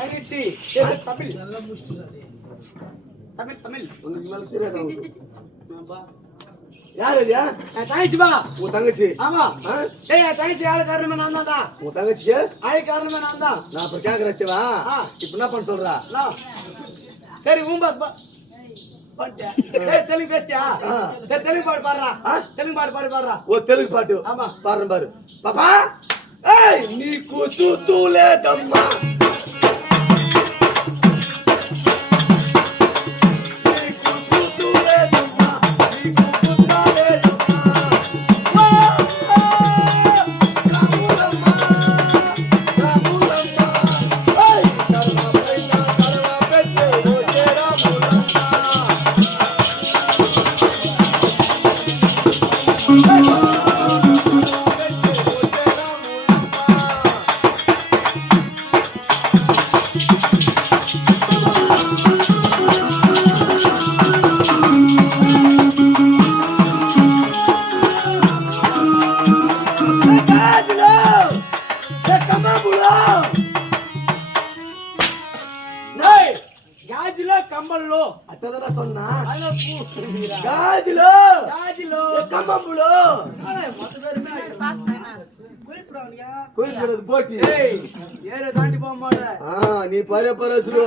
தங்கச்சி தமிழ் தமிழ் தமிழ் உங்களுக்கு தெரியாது யாரு இல்லையா தங்கச்சிப்பா உன் தங்கச்சி ஆமா டேய் தங்கச்சி ஆளு காரணமே நான் தான்டா உன் தங்கச்சிக்கு ஆளு காரணமே நான் தான் நான் இப்ப கேக்குறேன் இப்ப என்ன பண்ண சொல்றா சரி ஊம்பாஸ் தெலுங்கு பேசியா சரி தெலுங்கு பாடு பாடுறா தெலுங்கு பாடு பாடுறா ஓ தெலுங்கு பாட்டு ஆமா பாடுறேன் பாரு பாப்பா ஏய் నీకు చూతులేదమ్మా గాజులో కమ్మల్లో అత్తదరా సొన్నా గాజులో గాజులో కమ్మములో కోయిపోయేది పోటీ ఏరే దాంటి పోమ్మాడ నీ పరే పరసులు